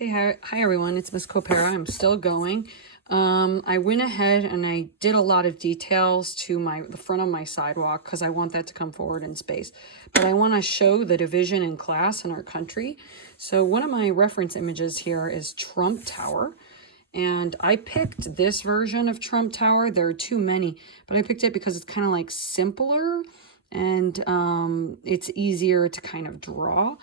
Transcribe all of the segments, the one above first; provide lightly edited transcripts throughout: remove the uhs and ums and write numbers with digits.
Okay, hi everyone, it's Miss Copera. I'm still going. I went ahead and I did a lot of details to the front of my sidewalk because I want that to come forward in space. But I want to show the division in class in our country. So one of my reference images here is Trump Tower. And I picked this version of Trump Tower. There are too many, but I picked it because it's kind of like simpler and it's easier to kind of draw.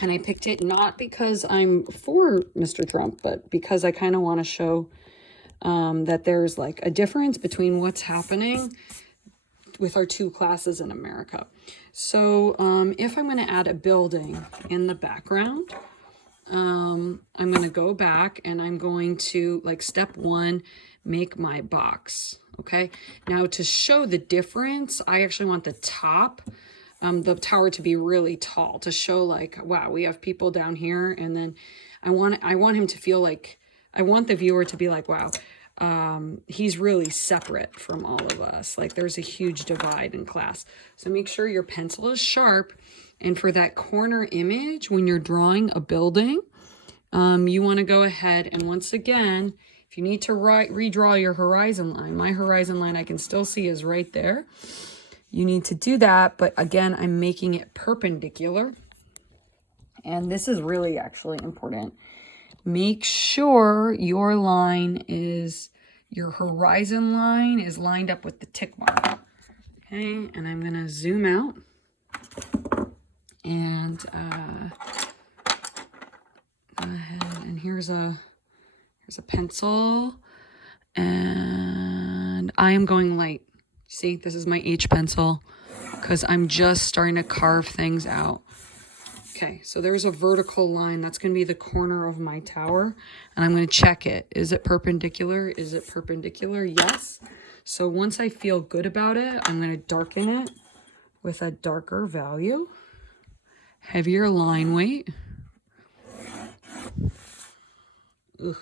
And I picked it not because I'm for Mr. Trump, but because I kind of want to show that there's like a difference between what's happening with our two classes in America. So if I'm going to add a building in the background, I'm going to go back and I'm going to, like, step one, make my box. Okay. Now to show the difference, I actually want the top the tower to be really tall to show like, wow, we have people down here. And then I want him to feel like, I want the viewer to be like, wow, he's really separate from all of us. Like there's a huge divide in class. So make sure your pencil is sharp. And for that corner image, when you're drawing a building, you want to go ahead and once again, if you need to redraw your horizon line, my horizon line I can still see is right there. You need to do that, but again, I'm making it perpendicular. And this is really actually important. Make sure your horizon line is lined up with the tick mark. Okay, and I'm gonna zoom out. And go ahead, and here's a pencil. And I am going light. See, this is my H pencil because I'm just starting to carve things out. Okay, so there's a vertical line. That's going to be the corner of my tower. And I'm going to check it. Is it perpendicular? Is it perpendicular? Yes. So once I feel good about it, I'm going to darken it with a darker value. Heavier line weight. Ugh,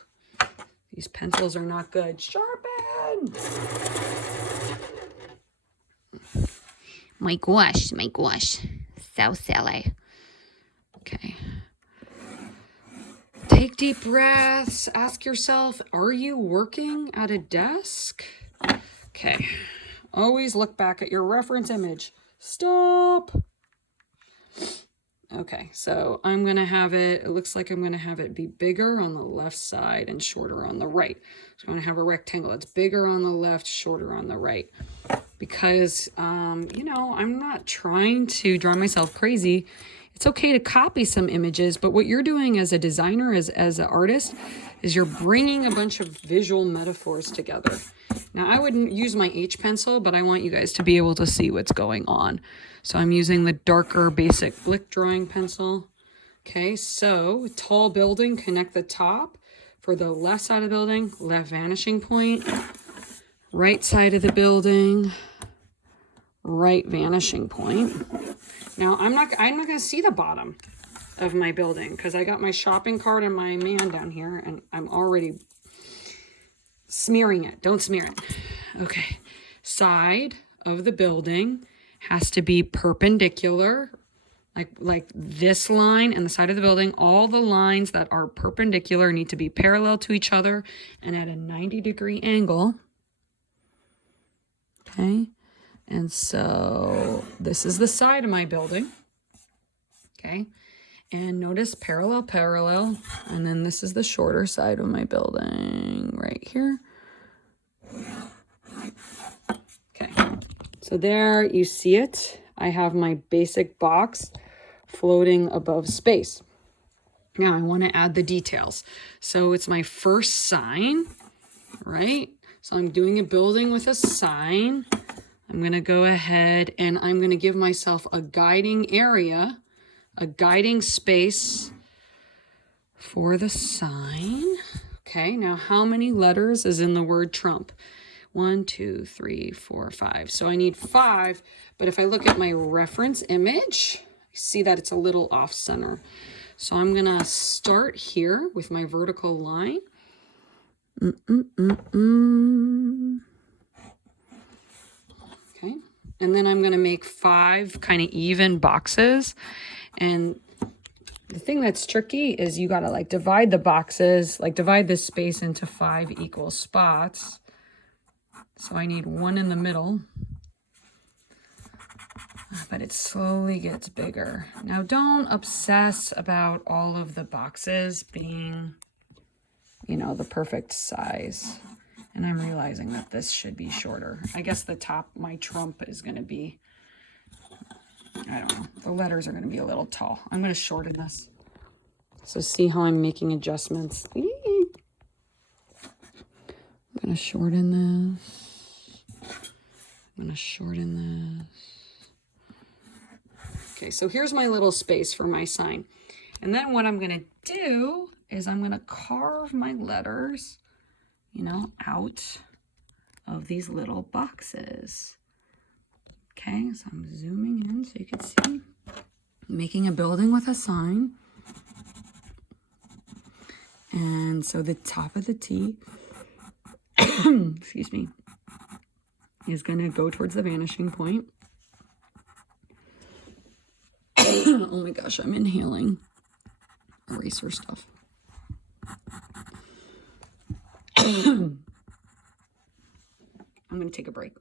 these pencils are not good. Sharpen! My gosh, so silly. Okay. Take deep breaths. Ask yourself, are you working at a desk? Okay. Always look back at your reference image. Stop. Okay, so I'm going to have it looks like I'm going to have it be bigger on the left side and shorter on the right. So I'm going to have a rectangle. It's bigger on the left, shorter on the right. Because, I'm not trying to drive myself crazy. It's okay to copy some images, but what you're doing as a designer, as an artist, is you're bringing a bunch of visual metaphors together. Now, I wouldn't use my H pencil, but I want you guys to be able to see what's going on. So I'm using the darker basic Blick drawing pencil. Okay, so tall building, connect the top. For the left side of the building, left vanishing point. Right side of the building, right vanishing point. Now, I'm not going to see the bottom of my building because I got my shopping cart and my man down here and I'm already smearing it. Don't smear it. Okay. Side of the building has to be perpendicular, like this line and the side of the building. All the lines that are perpendicular need to be parallel to each other and at a 90-degree angle. Okay. And so this is the side of my building. Okay. And notice parallel. And then this is the shorter side of my building right here. Okay. So there you see it. I have my basic box floating above space. Now I want to add the details. So it's my first sign, right? So I'm doing a building with a sign. I'm going to go ahead and I'm going to give myself a guiding area, a guiding space for the sign. Okay, now how many letters is in the word Trump? 1, 2, 3, 4, 5. So I need 5, but if I look at my reference image, I see that it's a little off center. So I'm going to start here with my vertical line. Okay, and then I'm going to make 5 kind of even boxes. And thing that's tricky is you got to like divide the boxes, like divide this space into 5 equal spots. So I need one in the middle, but it slowly gets bigger. Now don't obsess about all of the boxes being, you know, the perfect size. And I'm realizing that this should be shorter. I guess the top, my trump is going to be, I don't know, the letters are going to be a little tall. I'm going to shorten this. So see how I'm making adjustments. I'm going to shorten this. I'm going to shorten this. Okay, so here's my little space for my sign. And then what I'm going to do is I'm going to carve my letters, you know, out of these little boxes. Okay, so I'm zooming in so you can see. Making a building with a sign. And so the top of the T, excuse me, is going to go towards the vanishing point. Oh my gosh, I'm inhaling eraser stuff. I'm going to take a break.